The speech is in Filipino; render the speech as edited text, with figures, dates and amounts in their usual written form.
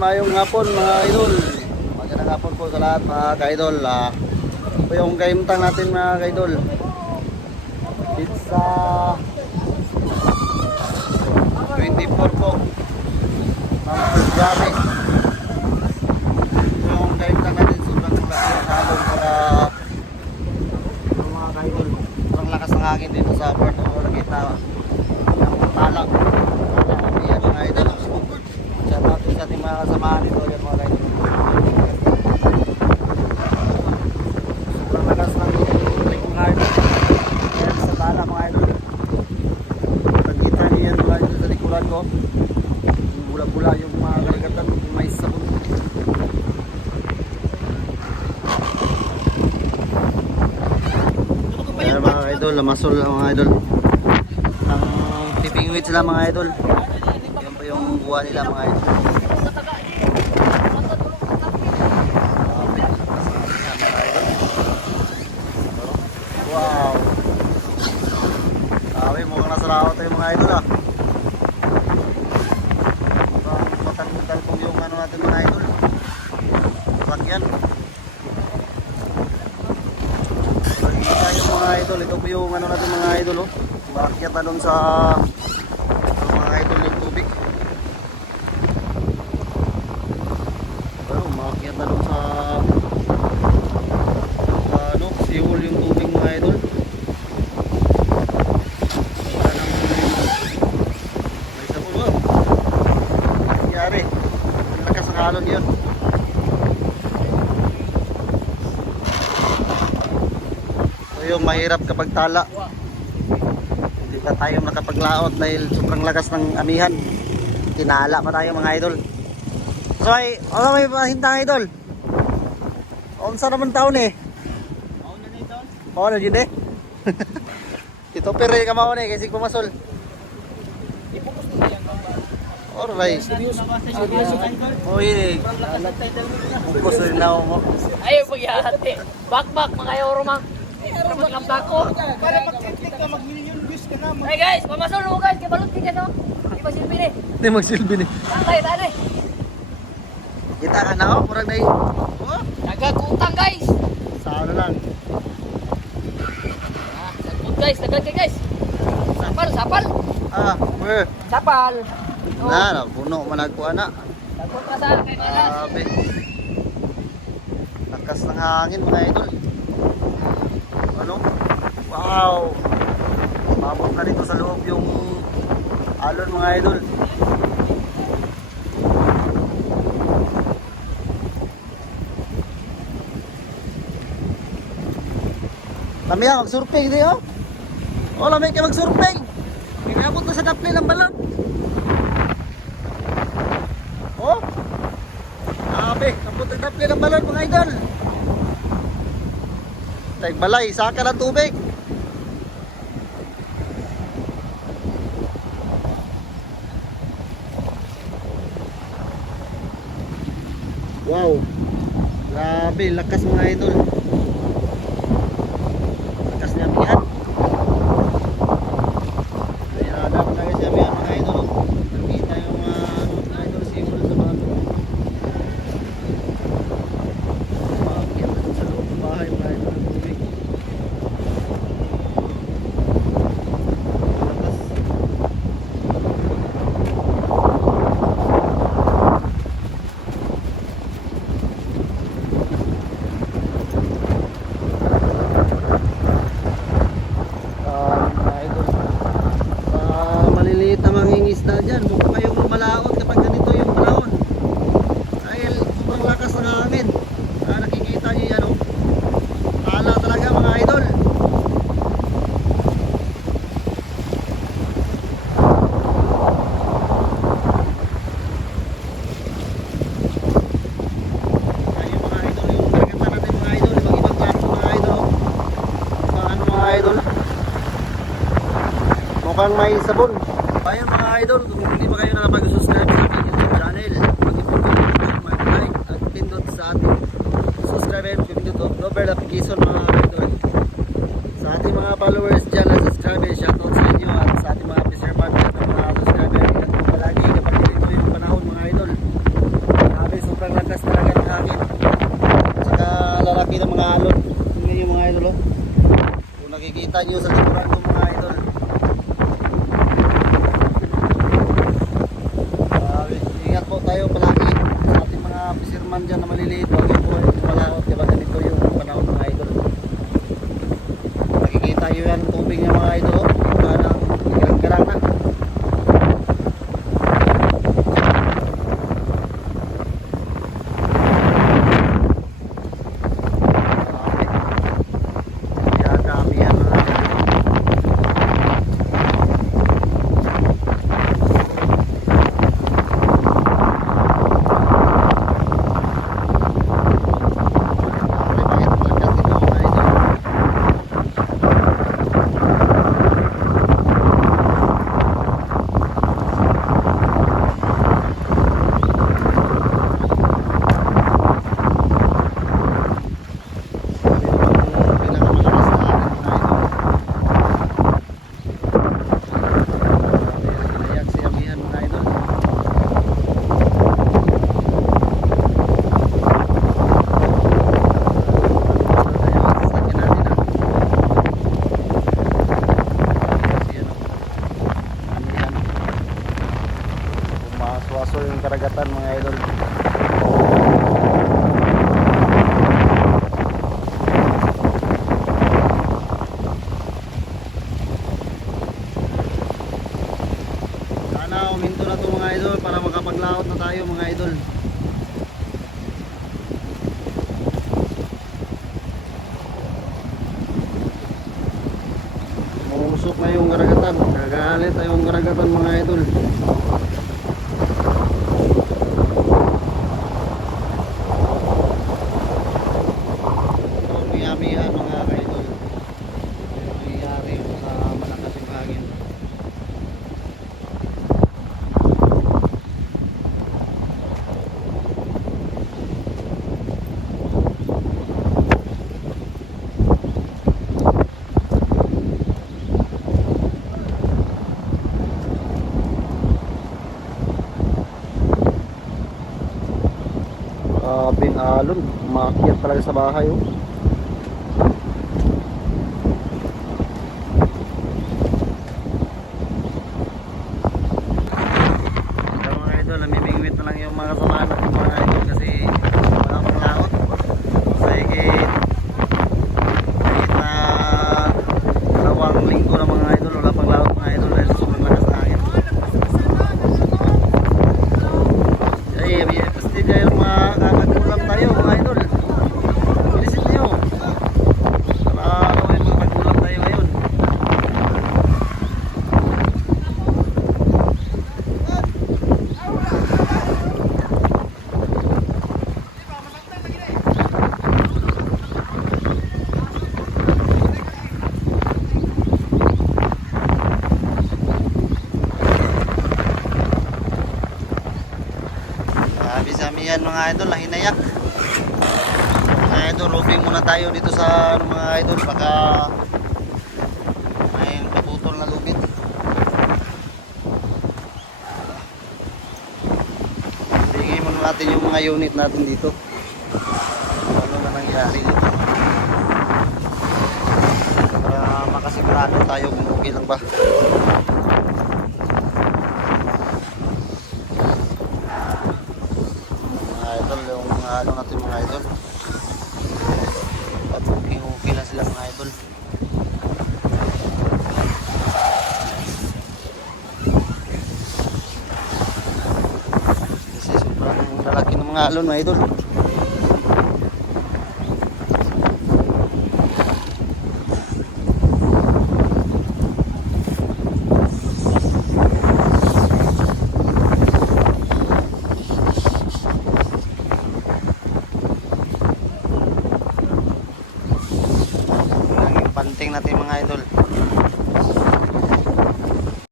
mayong hapon mga idol. Magandang hapon po sa lahat mga ka-idol. Ito yung kaimtang natin mga ka-idol. Pizza 24 po. Mga grabe. Ito yung kaimtang natin. Sobrang lakas ng hapon para mga ka-idol. Sobrang lakas ng hangin dito sa part o nakita yung talak. Yan mga idol. Shout out sa ating mga kasamahan dito. Yan mga idol. Sobrang lakas ng ring hard. Yan sa tala mga idol. Pagkita niyo yan mga idol sa likuran ko. Bula-bula yung mga karagatan. May sabon. Ayan mga idol. Lamasol mga idol. Ang pipingwit sila mga idol. Yan po yung buwan nila mga idol. Wow. Sabi mukhang nasa laot tayo mga idol ah. Matanggal kong yung ano natin mga idol. Sakyan. Pagkita yung mga idol. Ito po yung ano natin mga idol oh. Bakit na doon sa mga idol yung tubig. Umakyat na doon sa ano, siwol yung tubig mga idol. May sabon ba? Nangyari. Ang lakas ng alon yun. So yung mahirap kapag tala. Hindi pa tayo nakapaglaot dahil sobrang lakas ng amihan. Tinala pa tayo mga idol. So ay, ano may pahintang idol? Unsa naman taon eh? Mauna na ito? Mauna na yun eh? Ito pero ka mauna eh, kasi pumasol. Ipokus mo yan ba? Alright. Seryoso ka idol? Oh yun eh. Bukos rin ako mo. Ayaw pagyahati. Bakbak mga Euromang. Euromang lang bako. Para mag-click ka, mag-million views ka na. Hey guys, pamasol mo guys. Kabalot ka no? Hindi ba silbi eh? Hindi magsilbi ni. Tangay, tangay. Kita ka na ako, murag na yun. Oh? Nagagutang guys. Sa ano lang. Sagot guys, nagag guys. Sapal, sapal. Where? Sapal. Na, puno managkuha na. Sagot ka sa akin nila. Grabe. Lakas ng hangin mga idol. Ano? Wow. Mabot na dito sa loob yung alon mga idol. Lamia, mag-surfing di oh. Oh, lamia ka mag-surfing. Inabot na sa daplin ng balon. Oh. Grabe, abot ang daplin ng balon mga idol. Tay balay, saka ng tubig. Wow. Grabe, lakas mga idol. Lakas niya pihan. Ayan, hadap na kasi pihan mga idol. Nakita yung mga idol simul sa mga makakita dun sa loob ng bahay mga idol ng tubig. Lakas. Maliliit na mangingisda dyan. Huwag pa kayong malaot kapag ganito yung panahon. Dahil sobrang lakas ng hangin. Nakikita niyo yan oh. Tala talaga mga idol. Kaya mga idol yung karagatan natin mga idol. Ibang-ibang klase mga idol oh. Paano mga idol? Mukhang may sabon. Ayun mga idol, kung hindi pa kayo nakapag-subscribe sa ating YouTube channel, mag-like at pindot sa ating subscribe and pindot the bell notification mga idol. Sa ating mga followers dyan na subscribe, shoutout sa inyo at sa ating mga fisherman at mga subscriber. Ingat po palagi kapag ganito yung panahon mga idol. makikita nyo sa likuran ko mga idol. Ingat po tayo palagi sa ating mga fisherman dyan na maliliit. Huwag yung po ay malaot. Diba ganito yung panahon mga idol. Makikita nyo yan tubig niya mga idol. Wala nang garang-garang na. Kaya kami yan mga idol. Maswaso yung karagatan mga idol. Sana uminto na to mga idol para makapaglaot na tayo mga idol. Mausok na yung karagatan. Gagalit na yung karagatan mga idol. Amihan mga idol. Nangyayari sa malakas yung hangin. Grabing alon, umakyat talaga sa bahay oh. Ito mga idol, namimingwit na lang yung mga kasamahan natin mga idol kasi wala pang laot. Kahit na 2 linggo na mga idol, wala pang laot mga idol dahil sobrang lakas na hangin. Ay, pasti dahil makakagulam tayo mga idol. Bilisin nyo para makakagulam tayo ngayon. Sabi-sabihan mga idol, hinayak. Mga idol, roving muna tayo dito sa mga idol, baka may naputol na lubid. Tingin muna natin yung mga unit natin dito. Ano na nangyari dito. Para makasigurado tayo kung okay lang ba. Yung mga ano natin mga idol at okay lang sila mga idol. Kasi sobrang lalaki ng mga alon mga idol.